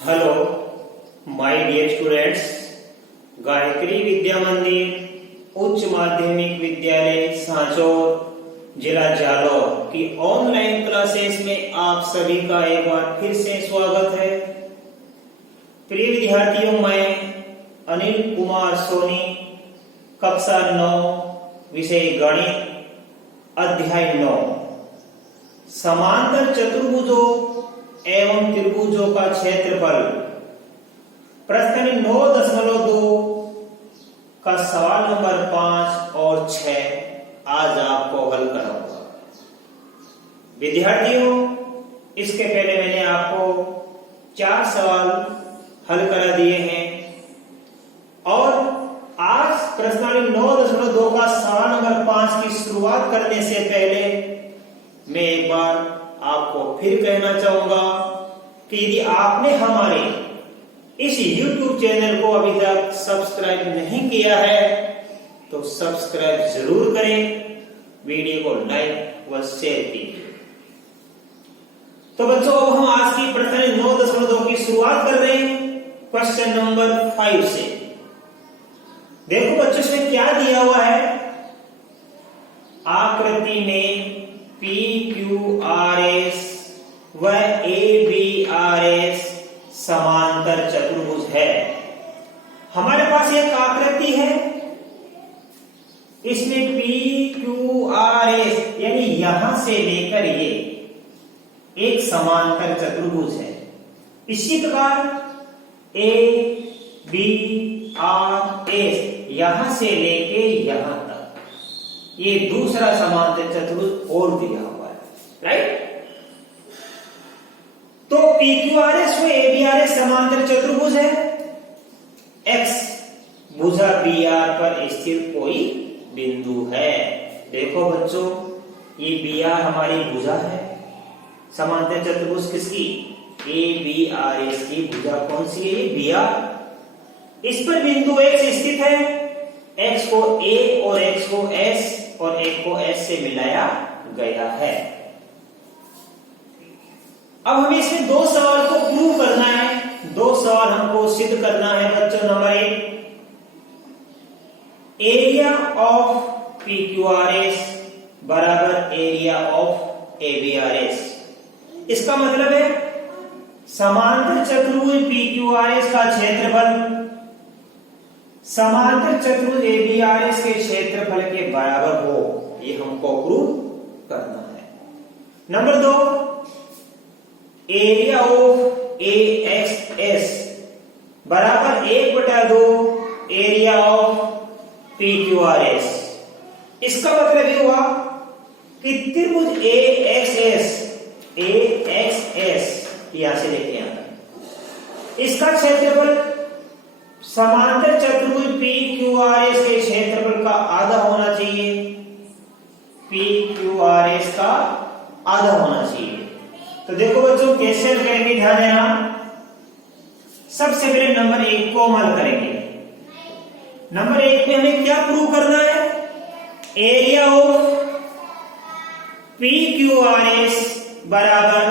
Hello my dear students, Gayatri Vidya Mandir उच्च माध्यमिक विद्यालय सांचौर जिला जालौर की ऑनलाइन क्लासेस में आप सभी का एक बार फिर से स्वागत है। प्रिय विद्यार्थियों, मैं अनिल कुमार सोनी, कक्षा 9, विषय गणित, अध्याय 9, समांतर चतुर्भुजों एवं त्रिभुजों का क्षेत्रफल, प्रश्न 9.2 का सवाल नंबर 5 और 6 आज आपको हल कराऊंगा। विद्यार्थियों, इसके पहले मैंने आपको 4 सवाल हल करा दिए हैं और आज प्रश्न 9.2 का सवाल नंबर 5 की शुरुआत करने से पहले मैं एक बार आपको फिर कहना चाहूंगा कि यदि आपने हमारे इस YouTube चैनल को अभी तक सब्सक्राइब नहीं किया है तो सब्सक्राइब जरूर करें, वीडियो को लाइक व शेयर कीजिए। तो बच्चों, अब हम आज की प्रश्न 9.2 की शुरुआत कर रहे हैं क्वेश्चन नंबर 5 से। देखो बच्चों, इसमें क्या दिया हुआ है। आकृति में PQRS व ABRS समांतर चतुर्भुज है। हमारे पास एक आकृति है, इसमें PQRS यानी यहां से लेकर ये एक समांतर चतुर्भुज है। इसी प्रकार ABRS यहां से लेके यहां तक ये दूसरा समांतर चतुर्भुज और दिया हुआ है, राइट। तो PQRS व ABRS समांतर चतुर्भुज है। X भुजा BR पर स्थित कोई बिंदु है। देखो बच्चों, ये BR हमारी भुजा है। समांतर चतुर्भुज किसकी? ABRS की भुजा कौन सी है? BR। इस पर बिंदु X स्थित है। X को A और X को S और एक को S से मिलाया गया है। अब हमें इसमें 2 सवाल को प्रूव करना है। 2 सवाल हमको सिद्ध करना है बच्चों। नंबर 1, एरिया ऑफ PQRS बराबर एरिया ऑफ ABRS। इसका मतलब है समांतर चतुर्भुज PQRS का क्षेत्रफल समांतर चतुर्भुज ABRS के क्षेत्रफल के बराबर हो, ये हमको प्रूव करना है। नंबर 2, एरिया ऑफ AXS बराबर 1/2 एरिया ऑफ PQRS। इसका मतलब ये हुआ कि त्रिभुज AXS यहां से लेके आना, इसका क्षेत्रफल समांतर चतुर्भुज PQRS के क्षेत्रफल का आधा होना चाहिए। PQRS का आधा होना चाहिए। तो देखो बच्चों, कैसे करेंगे, ध्यान देना। सबसे पहले नंबर 1 को हल करेंगे। नंबर 1 में हमें क्या प्रूव करना है? एरिया ऑफ PQRS बराबर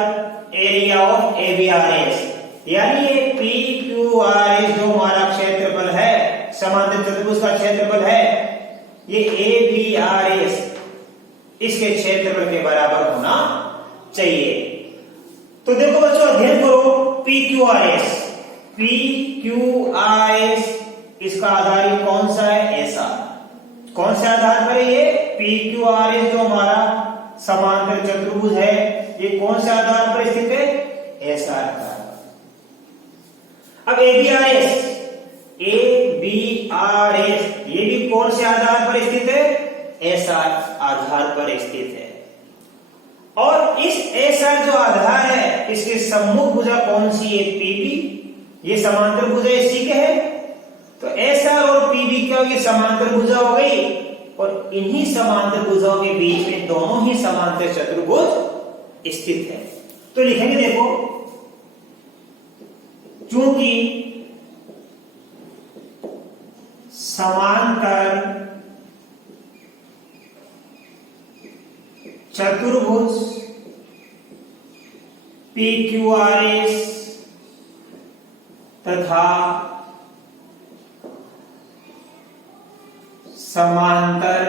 एरिया ऑफ ABRS, यानी ये PQRS जो हमारा क्षेत्रफल है, समांतर चतुर्भुज का क्षेत्रफल है, ये ABRS इसके क्षेत्रफल के बराबर होना चाहिए। तो देखो बच्चों, अध्ययन करो। PQRS इसका आधार कौन सा है? SR। कौन से आधार पर है ये? PQRS जो हमारा समांतर चतुर्भुज है, ये कौन से आधार पर स्थित है? SR का। अब ABRS ये भी कौन से आधार पर स्थित है? SR आधार पर स्थित है। और इस SR जो आधार है, इसके सम्मुख भुजा कौन सी है? PB। ये समांतर भुजा इसी के है, तो SR और PB क्या होगी? समांतर भुजा हो गई। और इन्हीं समांतर भुजाओं के बीच में दोनों ही समांतर चतुर्भुज स्थित है। तो लिखेंगे, देखो, चूंकि समांतर चतुर्भुज PQRS तथा समांतर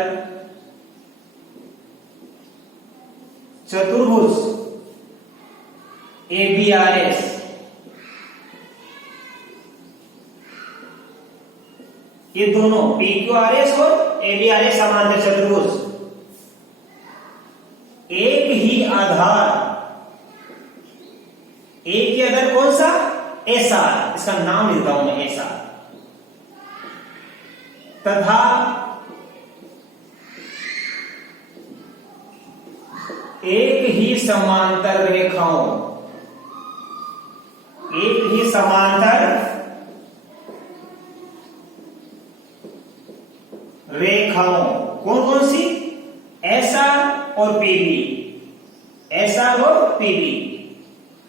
चतुर्भुज ABRS ये दोनों PQRS और ABRS समांतर चतुर्भुज एक ही आधार, एक ही आधार कौन सा? SR, इसका नाम लिखता हूं मैं SR, तथा एक ही समांतर रेखाओं, एक ही समांतर रेखाओं कौन कौन सी? SR और PB, SR और PB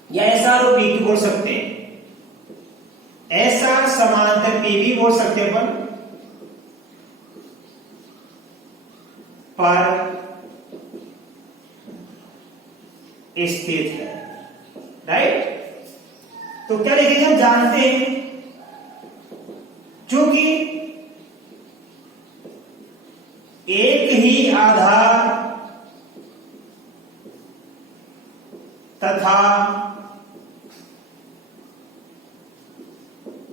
या SR और PQ बोल सकते हैं। SR समांतर PB बोल सकते हैं अपन पर स्थित है, राइट। तो क्या लिखेंगे? हम जानते हैं चूंकि एक ही आधार तथा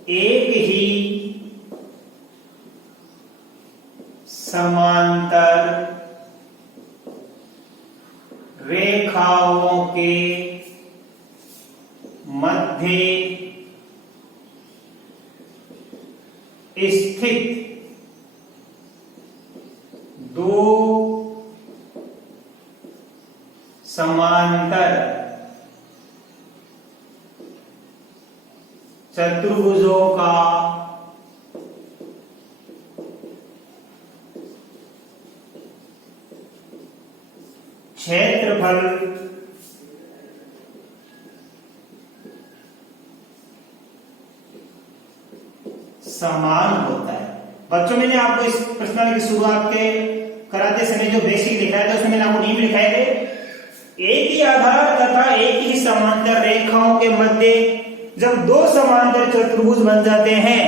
एक ही समांतर रेखाओं के मध्य स्थित दो समांतर चतुर्भुजों का क्षेत्रफल समान होता है। बच्चों, मैंने आपको इस प्रश्नावली की शुरुआत के कराते समय जो बेसिक लिखा है उसमें मैंने आपको नियम लिखाए थे। एक ही आधार तथा एक ही समांतर रेखाओं के मध्य जब दो समांतर चतुर्भुज बन जाते हैं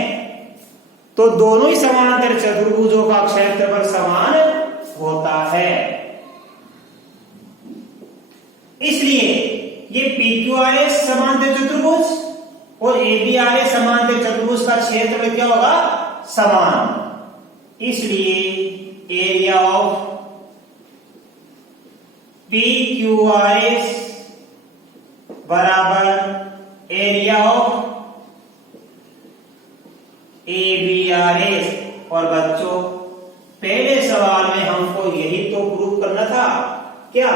तो दोनों ही समांतर चतुर्भुजों का क्षेत्रफल समान होता है। इसलिए ये PQRS समांतर चतुर्भुज और ABRS समांतर चतुर्भुज का क्षेत्रफल क्या होगा? समान। इसलिए एरिया ऑफ PQRS बराबर एरिया ऑफ ABRS। और बच्चों, पहले सवाल में हमको यही तो प्रूव करना था क्या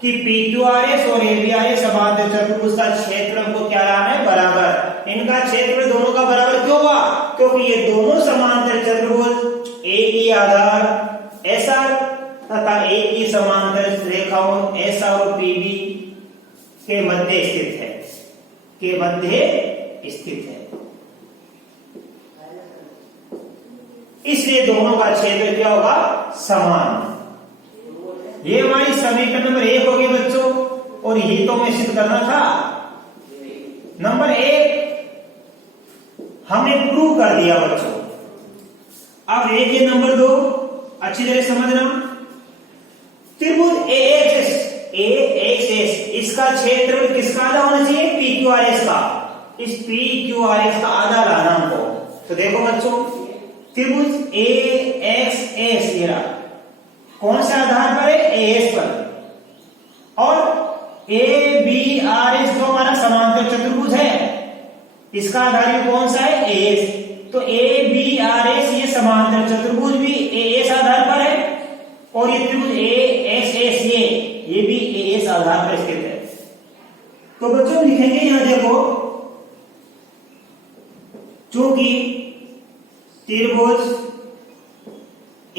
कि PQRS और ABRS समांतर चतुर्भुज का क्षेत्र हमको क्या लाना है? बराबर। इनका क्षेत्र दोनों का बराबर क्यों हुआ? क्योंकि ये दोनों समांतर चतुर्भुज एक ही आधार SR तथा एक ही समांतर रेखाओं SR और PB के मध्य स्थित है, के मध्य स्थित है। इसलिए दोनों का क्षेत्र क्या होगा? समान। ये हमारी समीकरण नंबर 1 होगी बच्चों, और यही तो हमें सिद्ध करना था। नंबर 1 हमने प्रूव कर दिया बच्चों। अब देखिए नंबर 2, अच्छी तरह समझना। त्रिभुज AXS इसका क्षेत्रफल किसका आधा होना चाहिए? PQRS का। इस PQRS का आधा लाना हमको। तो देखो बच्चों, त्रिभुज AXS ये रहा, कौन से आधार पर है? AS पर। और ABRS जो हमारा समांतर चतुर्भुज है इसका आधार भी कौन सा है? AS। तो ABRS ये समांतर चतुर्भुज भी AS आधार पर है और ये त्रिभुज AXS ये भी AS आधार पर स्थित है। तो बच्चों लिखेंगे यहां देखो, चूंकि त्रिभुज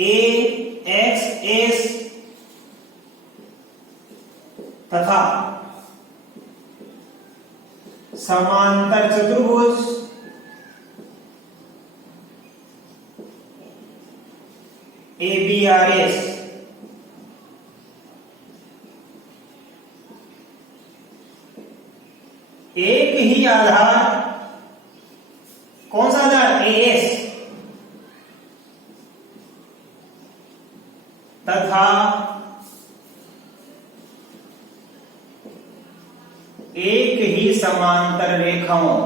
AXS तथा समांतर चतुर्भुज ABRS एक ही आधार कौन सा आधार, एएस, तथा एक ही समांतर रेखाओं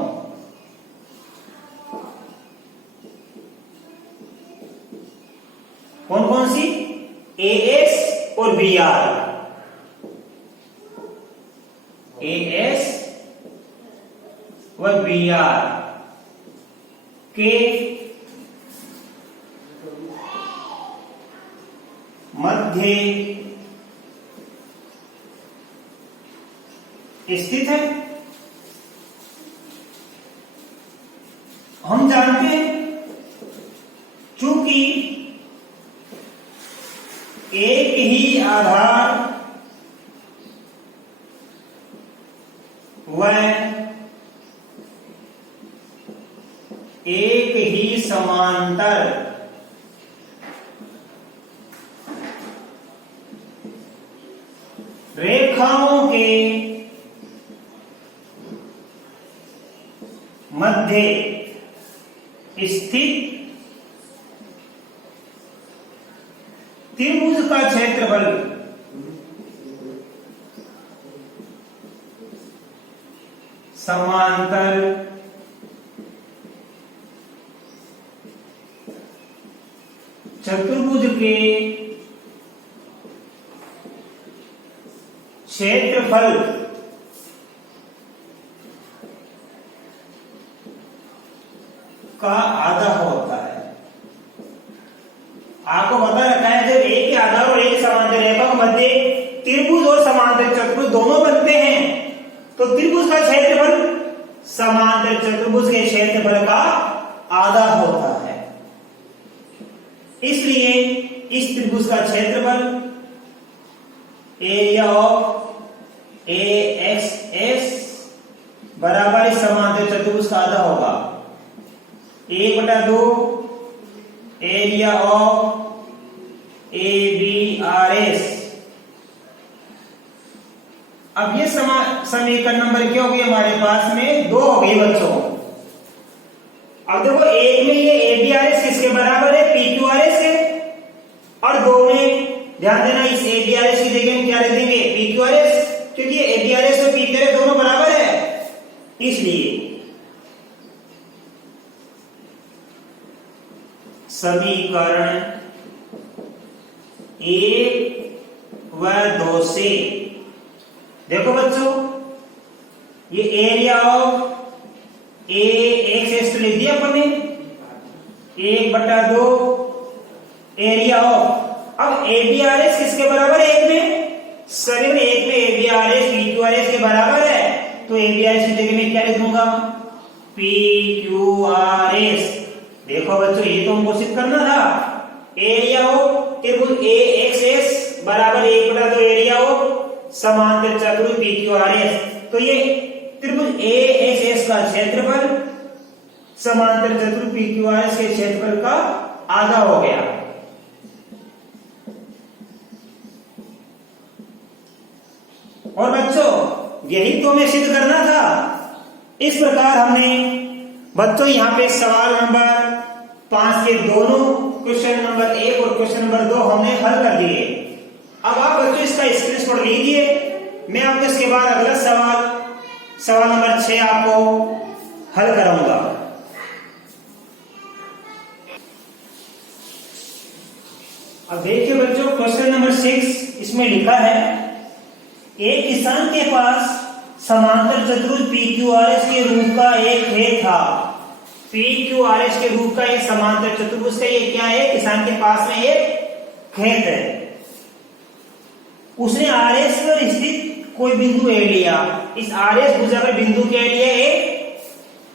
कौन कौन सी, एएस और बीआर, एएस व बीआर के मध्य स्थित है। हम जानते हैं चूंकि एक ही आधार व एक ही समांतर रेखाओं के मध्य स्थित त्रिभुज का क्षेत्रफल समांतर चतुर्भुज के क्षेत्रफल का आधा होता है। आपको पता रखा है जब एक ही आधार और एक समांतर रेखा के मध्य त्रिभुज और समांतर चतुर्भुज दोनों बनते हैं तो त्रिभुज का क्षेत्रफल समांतर चतुर्भुज के क्षेत्रफल का आधा होता है। इसलिए इस त्रिभुज का क्षेत्रफल एरिया ऑफ AXS बराबर समांतर चतुर्भुज का आधा होगा 1/2 एरिया ऑफ ABRS। अब ये समीकरण नंबर क्या हो गई हमारे पास में 2 हो गई बच्चों। अब देखो एक में ये ABRS किसके बराबर है, PQRS है, और 2 में ध्यान देना इस ABRS की जगह हम क्या रख देंगे, PQRS, क्योंकि ABRS और PQRS दोनों बराबर है। इसलिए समीकरण 1 व 2 से देखो बच्चों ये एरिया ऑफ AXS लिख दिया अपन ने 1/2 एरिया ऑफ। अब ABRS किसके बराबर है, एक में सभी में एक में ABRS PQRS के बराबर है तो ABRS की जगह में क्या लिख दूंगा, PQRS। देखो बच्चों ये तो हमको सिद्ध करना था, एरिया ऑफ त्रिभुज AXS बराबर 1/2 एरिया ऑफ समांतर चतुर्भुज PQRS। तो ये त्रिभुज AXS का क्षेत्रफल समांतर चतुर्भुज PQRS के क्षेत्रफल का आधा हो गया। और बच्चों यही तो हमें सिद्ध करना था। इस प्रकार हमने बच्चों यहाँ पे सवाल नंबर 5 के दोनों क्वेश्चन नंबर 1 और क्वेश्चन नंबर 2 हमने हल कर दिए। अब आप बच्चों इसका स्क्रीनशॉट लीजिए, मैं आपको इसके बाद अगला सवाल नंबर 6 आपको हल कराऊंगा। अब देखिए बच्चों क्वेश्चन नंबर 6 इसमें लिखा है एक किसान के पास समांतर चतुर्भुज PQRS के रूप का एक खेत था। PQRS के रूप का एक समांतर चतुर्भुज का ये क्या है, किसान के पास में एक खेत है। उसने RS पर स्थित कोई बिंदु A लिया, इस RS भुजा पर बिंदु क्या लिया, A।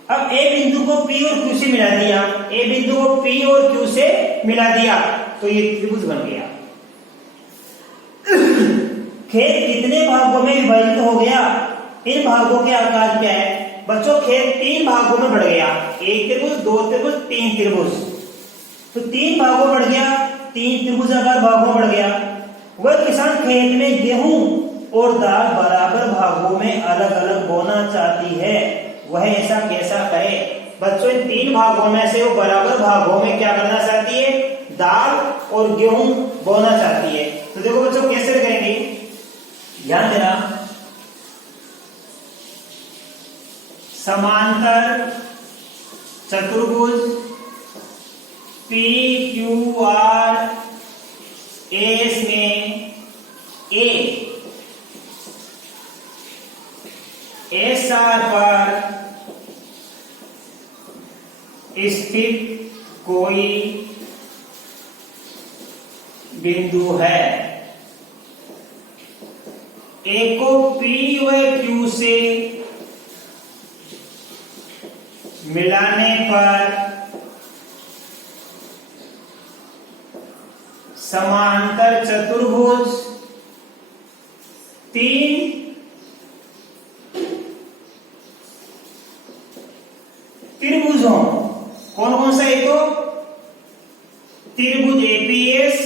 अब A बिंदु को P और Q से मिला दिया, A बिंदु को P और Q से मिला दिया तो ये त्रिभुज बन गया। खेत कितने भागों में विभाजित हो गया, इन भागों के आकार क्या है बच्चों, खेत 3 भागों में बढ़ गया, 1 त्रिभुज 2 त्रिभुज 3 त्रिभुज। तो 3 भागों बढ़ गया, 3 त्रिभुजाकार भागों बढ़ गया। वह किसान खेत में गेहूं और दाल बराबर भागों में अलग अलग बोना चाहती है, वह ऐसा कैसा करे। बच्चों इन 3 भागों में से वो बराबर भागों में क्या करना चाहती है, दाल और गेहूं बोना चाहती है। तो देखो बच्चों कैसे करेंगे, ध्यान देना। समांतर चतुर्भुज PQR एस में ए SR पर स्थित कोई बिंदु है, ए को P व Q से मिलाने पर समांतर चतुर्भुज 3 त्रिभुजों, कौन कौन सा है, तो त्रिभुज एपीएस,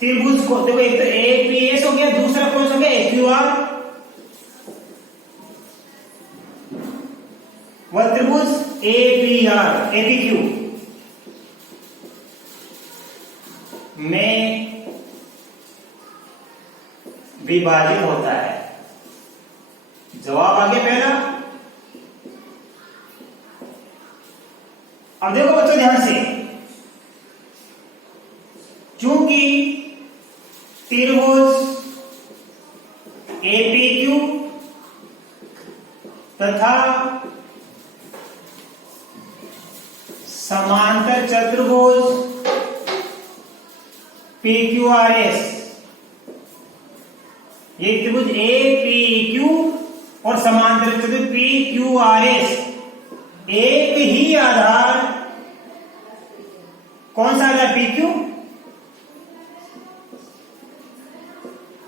त्रिभुज को देखो एक तो एपीएस हो गया, दूसरा कौन सा हो गया एक्यूआर, वह त्रिभुज एपीआर एपीक्यू में विभाजित होता है। जवाब आ गया पहला। अब देखो बच्चों ध्यान से, चूंकि त्रिभुज एपीक्यू तथा समांतर चतुर्भुज PQRS, ये त्रिभुज APQ और समांतर चतुर्भुज PQRS एक ही आधार, कौन सा आधार PQ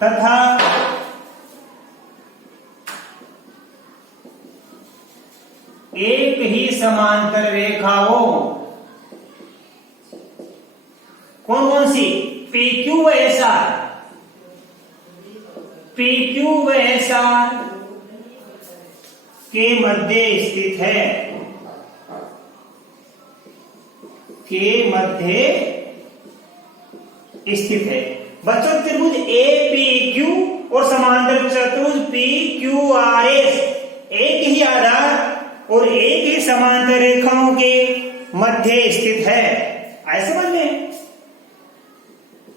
तथा एक ही समांतर रेखाओं, कौन कौन सी, PQ व SR, PQ व SR के मध्य स्थित है, के मध्य स्थित है। बच्चों त्रिभुज APQ और समांतर चतुर्भुज PQRS एक ही आधार और एक ही समांतर रेखाओं के मध्य स्थित है, ऐसे समझ में।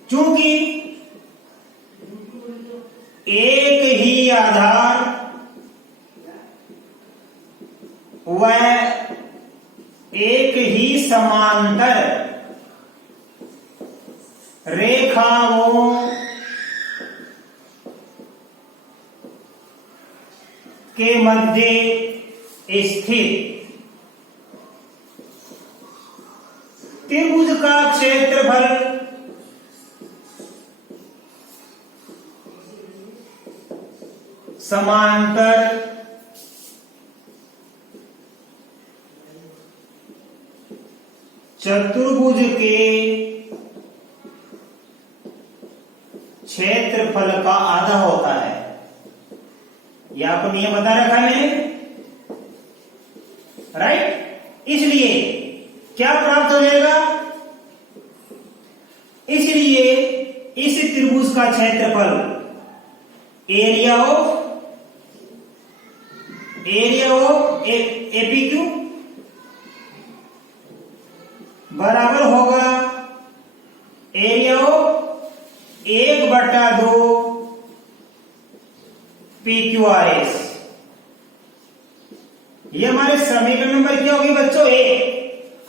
चूंकि एक ही आधार व एक ही समांतर रेखाओं के मध्य स्थित त्रिभुज का क्षेत्रफल समांतर चतुर्भुज के क्षेत्रफल का आधा होता है। यह आपको नियम बता रखा है मैंने, राइट। इसलिए क्या प्राप्त हो जाएगा, इसलिए इस त्रिभुज का क्षेत्रफल एरिया ऑफ एपीक्यू बराबर होगा एरिया ऑफ 1/2 PQRS। ये हमारे समीकरण नंबर क्या होगी बच्चों, ए।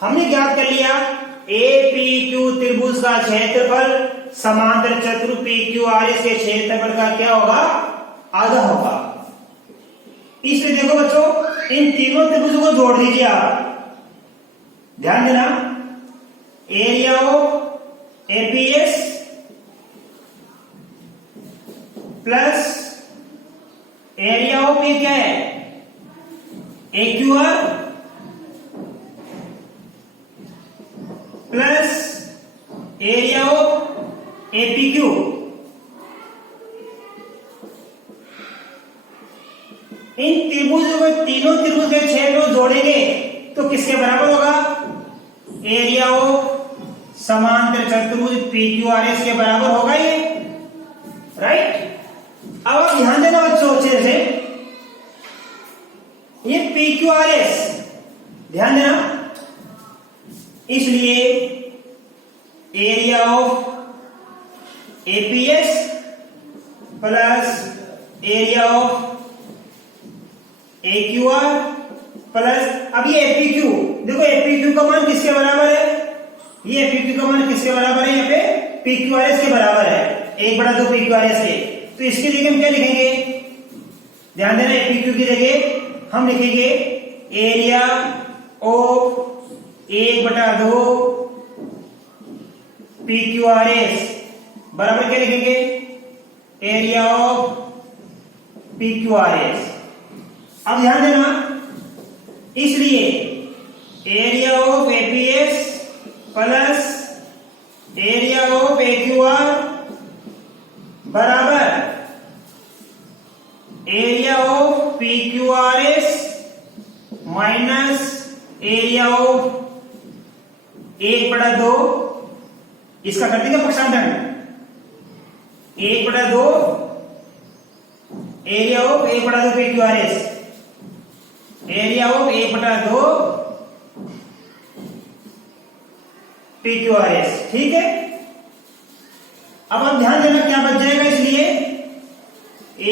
हमने ज्ञात कर लिया एपीक्यू त्रिभुज का क्षेत्रफल समांतर चतुर्भुज PQRS के क्षेत्रफल का क्या होगा, आधा होगा। इसलिए देखो बच्चों इन तीनों त्रिभुजों को जोड़ दीजिए आप, ध्यान देना। Area of APS plus area of ये क्या है एक्यूआर प्लस एरिया ऑफ एपीक्यू इन त्रिभुजों को, तीनों त्रिभुज के क्षेत्र को जोड़ेंगे तो किसके बराबर होगा? एरिया ऑफ समांतर चतुर्भुज PQRS के बराबर होगा ये, राइट। अब आप ध्यान देना बच्चों अच्छे से, ये PQRS ध्यान देना, इसलिए area of APS plus area of AQR plus, अब ये APQ, देखो APQ का मान किसके बराबर है? ये APQ का मान किसके बराबर है? यहाँ पे PQRS के बराबर है, 1/2 PQRS के। तो इसकी जगह हम क्या लिखेंगे? ध्यान देना, APQ की जगह हम लिखेंगे एरिया ऑफ 1/2 PQRS बराबर क्या लिखेंगे? Area of PQRS। अब ध्यान देना, इसलिए area of APS plus area of AQR बराबर area of PQRS minus area of 1/2, इसका कर देंगे पक्षांतर, 1/2 area of 1/2 PQRS, area of 1/2 PQRS, ठीक है। अब आप ध्यान देना क्या बच जाएगा, इसलिए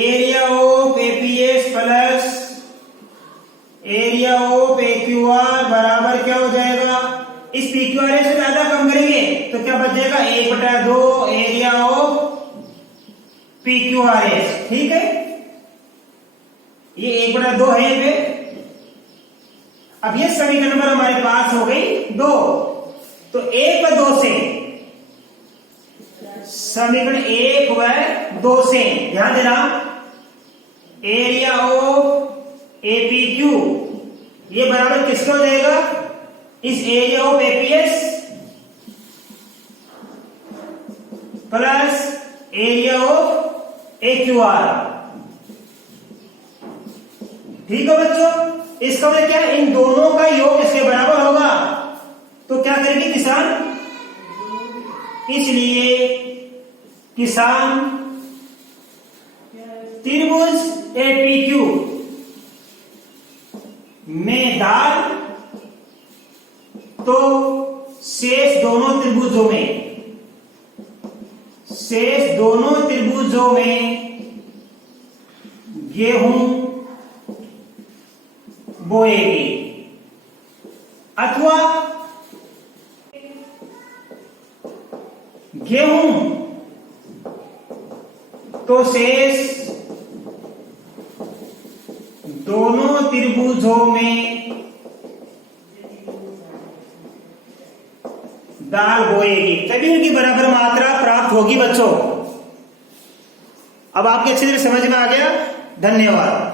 area of APS plus area of AQR बराबर क्या हो जाएगा? इस PQRS से ज्यादा कम करेंगे तो क्या बच जाएगा? 1/2 एरिया ऑफ PQRS, ठीक है। ये 1/2 है ये पे। अब ये समीकरण नंबर हमारे पास हो गई 2, तो 1 व 2 से, समीकरण 1 व 2 से ध्यान देना, एरिया ऑफ APQ ये बराबर किसका हो जाएगा? इस area of APS plus area of AQR, ठीक है बच्चों। इसका मतलब क्या? इन दोनों का योग इसके बराबर होगा, तो क्या करेंगे किसान? इसलिए किसान त्रिभुज APQ में दाल, तो शेष दोनों त्रिभुजों में गेहूं बोएगी, अथवा गेहूं तो शेष दोनों त्रिभुजों में दाल बोएगी, तभी उनकी बराबर मात्रा प्राप्त होगी बच्चों। अब आपके अच्छी तरह समझ में आ गया। धन्यवाद।